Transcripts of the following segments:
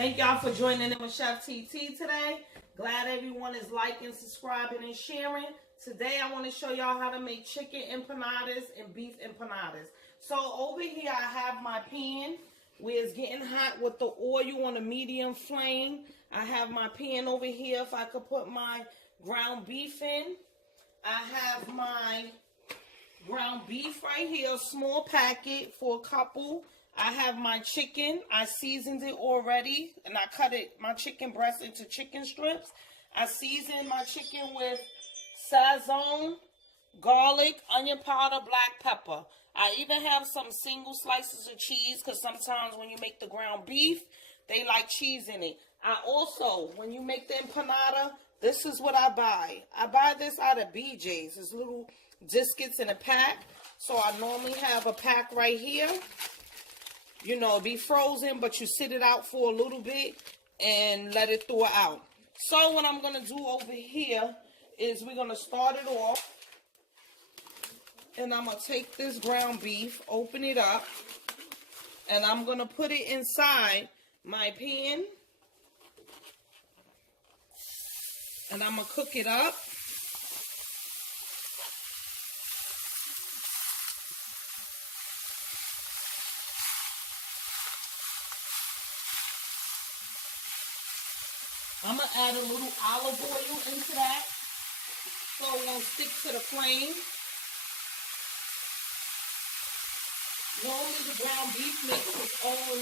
Thank y'all for joining in with Chef TT today. Glad everyone is liking, subscribing, and sharing. Today I want to show y'all how to make chicken empanadas and beef empanadas. So over here I have my pan where it's getting hot with the oil on a medium flame. I have my pan over here if I could put my ground beef in. I have my ground beef right here, a small packet for a couple. I have my chicken. I seasoned it already, and I cut my chicken breast into chicken strips. I seasoned my chicken with sazon, garlic, onion powder, black pepper. I even have some single slices of cheese because sometimes when you make the ground beef, they like cheese in it. I also, when you make the empanada, this is what I buy. I buy this out of BJ's. It's little biscuits in a pack. So I normally have a pack right here. You know, it be frozen, but you sit it out for a little bit and let it thaw out. So what I'm going to do over here is we're going to start it off. And I'm going to take this ground beef, open it up, and I'm going to put it inside my pan. And I'm going to cook it up. I'm going to add a little olive oil into that so it won't stick to the flame. Normally the ground beef makes its own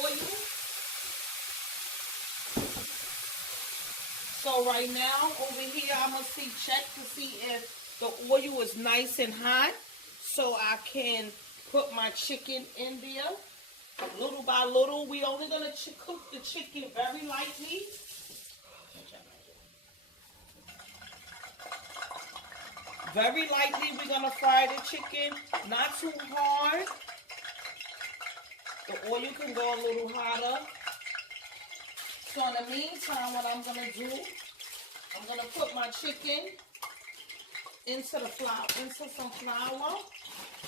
oil. So right now over here I'm going to check to see if the oil is nice and hot so I can put my chicken in there little by little. We only going to cook the chicken very lightly. Very lightly we're going to fry the chicken, not too hard. The oil can go a little hotter. So in the meantime, what I'm going to do, I'm going to put my chicken into some flour.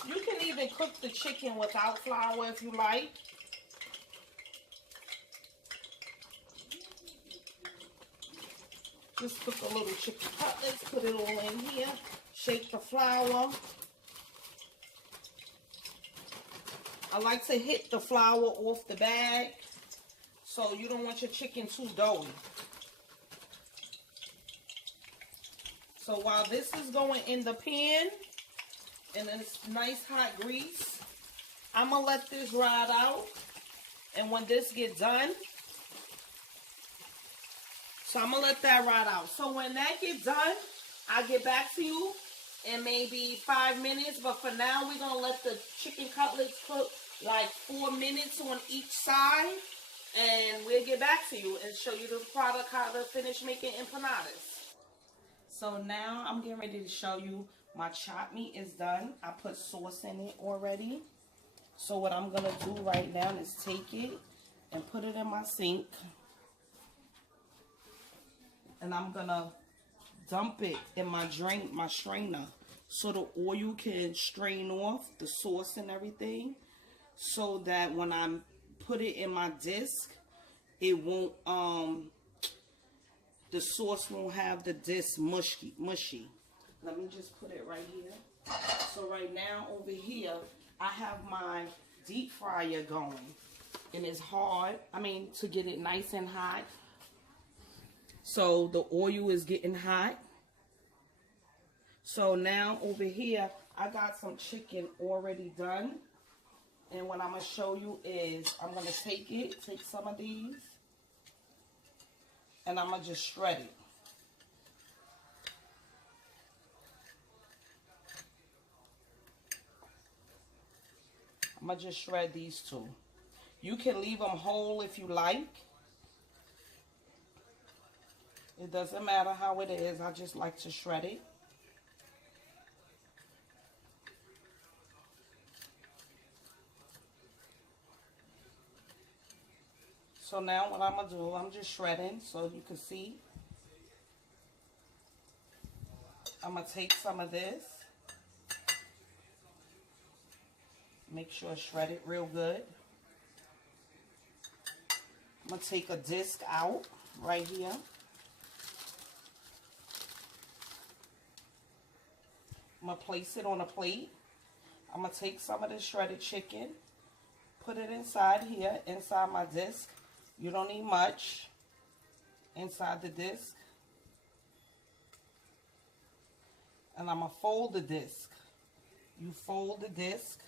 You can even cook the chicken without flour if you like. Just cook a little chicken cutlets, put it all in here, shake the flour. I like to hit the flour off the bag so you don't want your chicken too doughy. So while this is going in the pan, and it's nice hot grease, I'm going to let this ride out. And when this gets done, so I'm going to let that ride out. So when that gets done, I'll get back to you in maybe 5 minutes. But for now, we're going to let the chicken cutlets cook like 4 minutes on each side. And we'll get back to you and show you the product, how to finish making empanadas. So now I'm getting ready to show you my chopped meat is done. I put sauce in it already. So what I'm going to do right now is take it and put it in my sink. And I'm going to dump it in my strainer so the oil can strain off the sauce and everything. So that when I put it in my disc, it won't, the sauce won't have the disc mushy. Let me just put it right here. So right now over here, I have my deep fryer going. And it's hard, to get it nice and hot. So the oil is getting hot. So now over here, I got some chicken already done. And what I'm going to show you is I'm going to take some of these. And I'm going to just shred it. I'm going to just shred these two. You can leave them whole if you like. It doesn't matter how it is. I just like to shred it. So now what I'm going to do, I'm just shredding so you can see. I'm going to take some of this. Make sure it's shredded real good. I'm going to take a disc out right here. I'm going to place it on a plate. I'm going to take some of the shredded chicken, put it inside here, inside my disc. You don't need much inside the disc. And I'm going to fold the disc. You fold the disc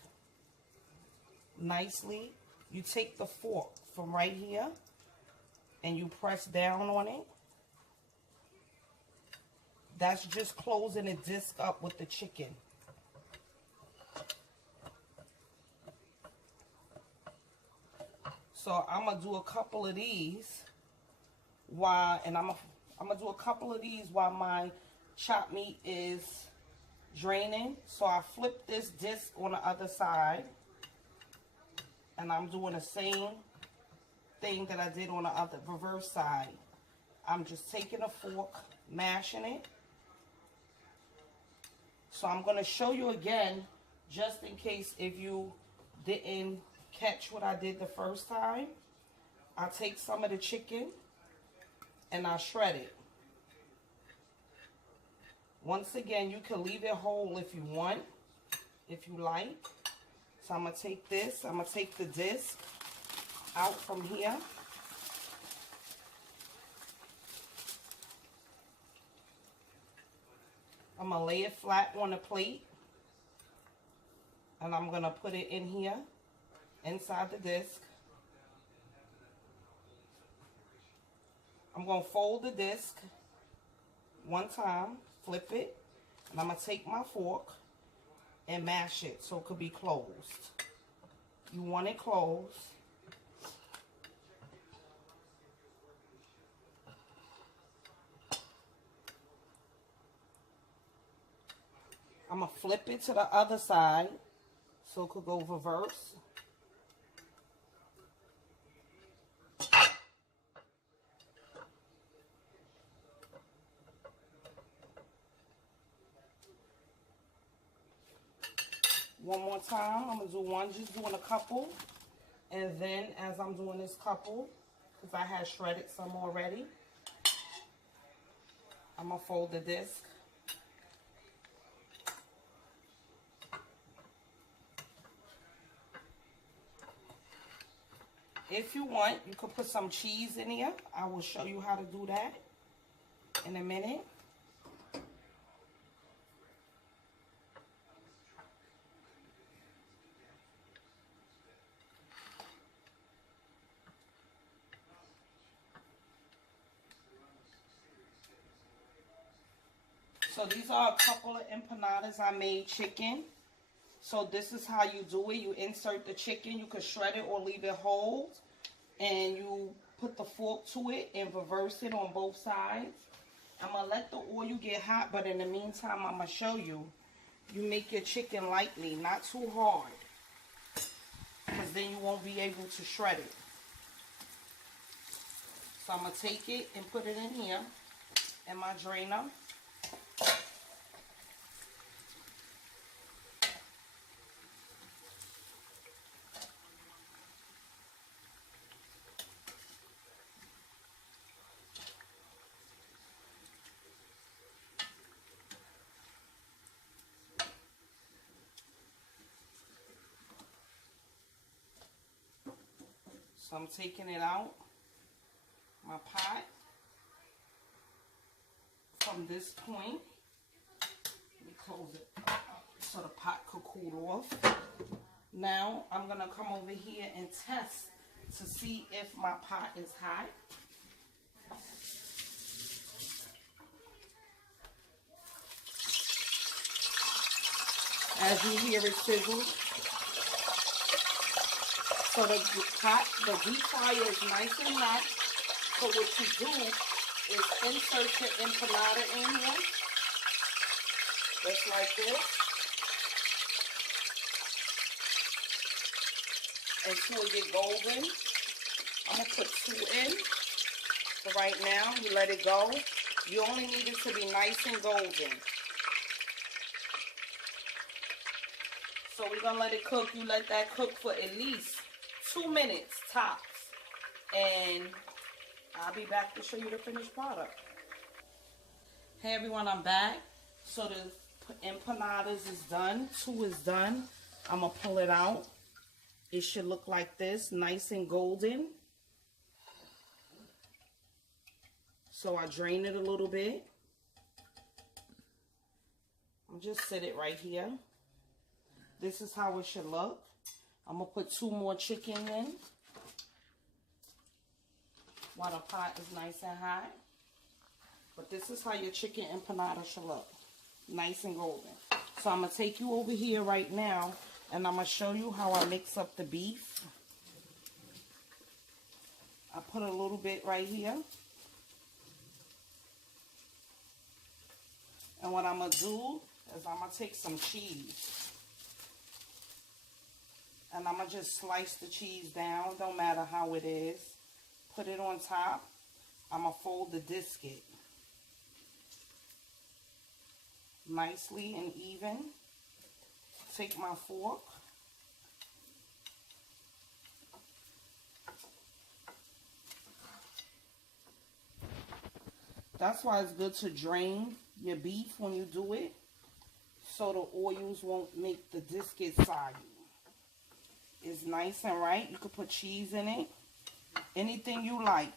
nicely. You take the fork from right here and you press down on it. That's just closing the disc up with the chicken. So I'm gonna do a couple of these while my chopped meat is draining. So I flip this disc on the other side, and I'm doing the same thing that I did on the other reverse side. I'm just taking a fork, mashing it. So I'm going to show you again, just in case if you didn't catch what I did the first time. I'll take some of the chicken and I'll shred it. Once again, you can leave it whole if you want, if you like. So I'm going to take this, I'm going to take the disc out from here. I'm going to lay it flat on the plate. And I'm going to put it in here, inside the disc. I'm going to fold the disc one time, flip it, and I'm going to take my fork and mash it so it could be closed. You want it closed. I'm going to flip it to the other side so it could go reverse. One more time. I'm going to do one, just doing a couple. And then as I'm doing this couple, because I had shredded some already, I'm going to fold the disc. If you want, you could put some cheese in here. I will show you how to do that in a minute. So these are a couple of empanadas I made chicken. So this is how you do it. You insert the chicken. You can shred it or leave it whole. And you put the fork to it and reverse it on both sides. I'm going to let the oil get hot, but in the meantime, I'm going to show you. You make your chicken lightly, not too hard, because then you won't be able to shred it. So I'm going to take it and put it in here in my drainer. So I'm taking it out, my pot, from this point. Let me close it so the pot could cool off. Now I'm going to come over here and test to see if my pot is hot. As you hear it sizzle. So the deep fryer is nice and hot. So what you do is insert your empanada in here, just like this, until you get golden. I'm going to put 2 in. So right now, you let it go. You only need it to be nice and golden. So we're going to let it cook. You let that cook for at least 2 minutes tops. And I'll be back to show you the finished product. Hey everyone, I'm back. So the empanadas is done. 2 is done. I'm going to pull it out. It should look like this, nice and golden. So I drain it a little bit. I'll just set it right here. This is how it should look. I'm going to put 2 more chicken in while the pot is nice and hot. But this is how your chicken empanada should look. Nice and golden. So I'm going to take you over here right now and I'm going to show you how I mix up the beef. I put a little bit right here. And what I'm going to do is I'm going to take some cheese. And I'm going to just slice the cheese down. Don't matter how it is. Put it on top. I'm going to fold the biscuit nicely and even. Take my fork. That's why it's good to drain your beef when you do it, so the oils won't make the biscuit soggy. It's nice and right. You could put cheese in it. Anything you like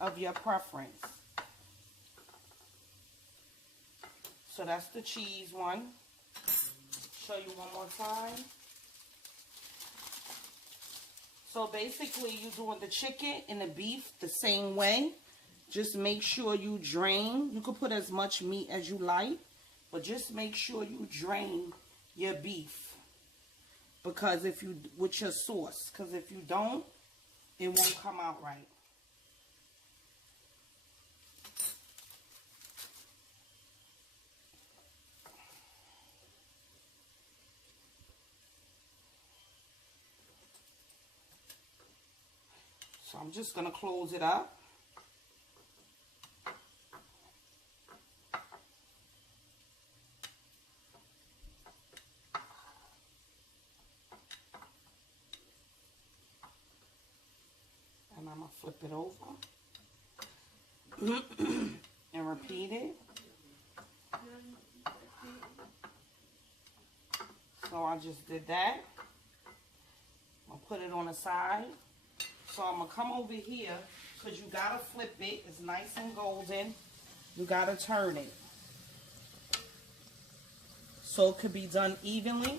of your preference. So that's the cheese one. Show you one more time. So basically you're doing the chicken and the beef the same way. Just make sure you drain. You can put as much meat as you like, but just make sure you drain your beef. Because if you, with your sauce, because if you don't, it won't come out right. So I'm just going to close it up. And I'm going to flip it over and repeat it. So I just did that. I'll put it on the side. So I'm going to come over here because you got to flip it. It's nice and golden. You got to turn it. So it could be done evenly.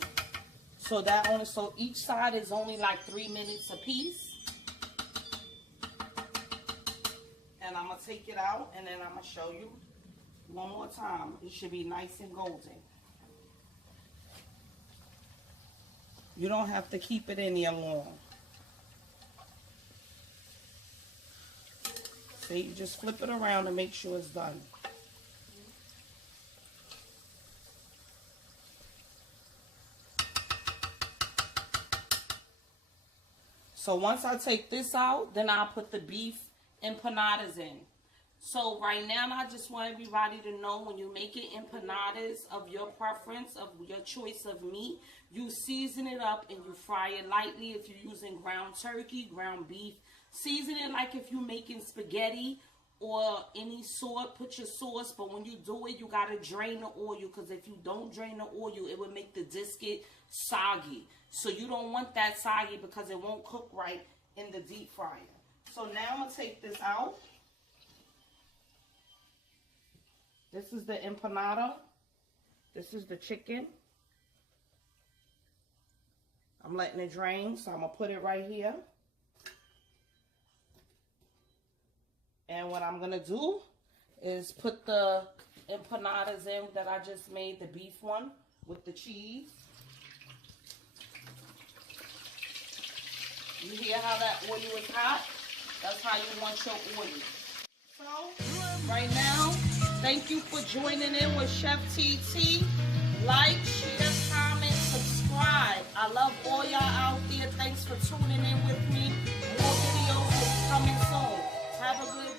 So each side is only like 3 minutes a piece. And I'm going to take it out and then I'm going to show you one more time. It should be nice and golden. You don't have to keep it in there long. See, you just flip it around and make sure it's done. So once I take this out, then I'll put the beef empanadas in. So right now, I just want everybody to know when you make it empanadas of your preference, of your choice of meat, you season it up and you fry it lightly. If you're using ground turkey, ground beef, season it like if you're making spaghetti or any sort, put your sauce. But when you do it, you got to drain the oil, because if you don't drain the oil, it will make the biscuit soggy. So you don't want that soggy because it won't cook right in the deep fryer. So now I'm going to take this out. This is the empanada. This is the chicken. I'm letting it drain, so I'm going to put it right here. And what I'm going to do is put the empanadas in that I just made, the beef one with the cheese. You hear how that oil is hot? That's how you want your oil. So, right now, thank you for joining in with Chef TT. Like, share, comment, subscribe. I love all y'all out there. Thanks for tuning in with me. More videos will be coming soon. Have a good day.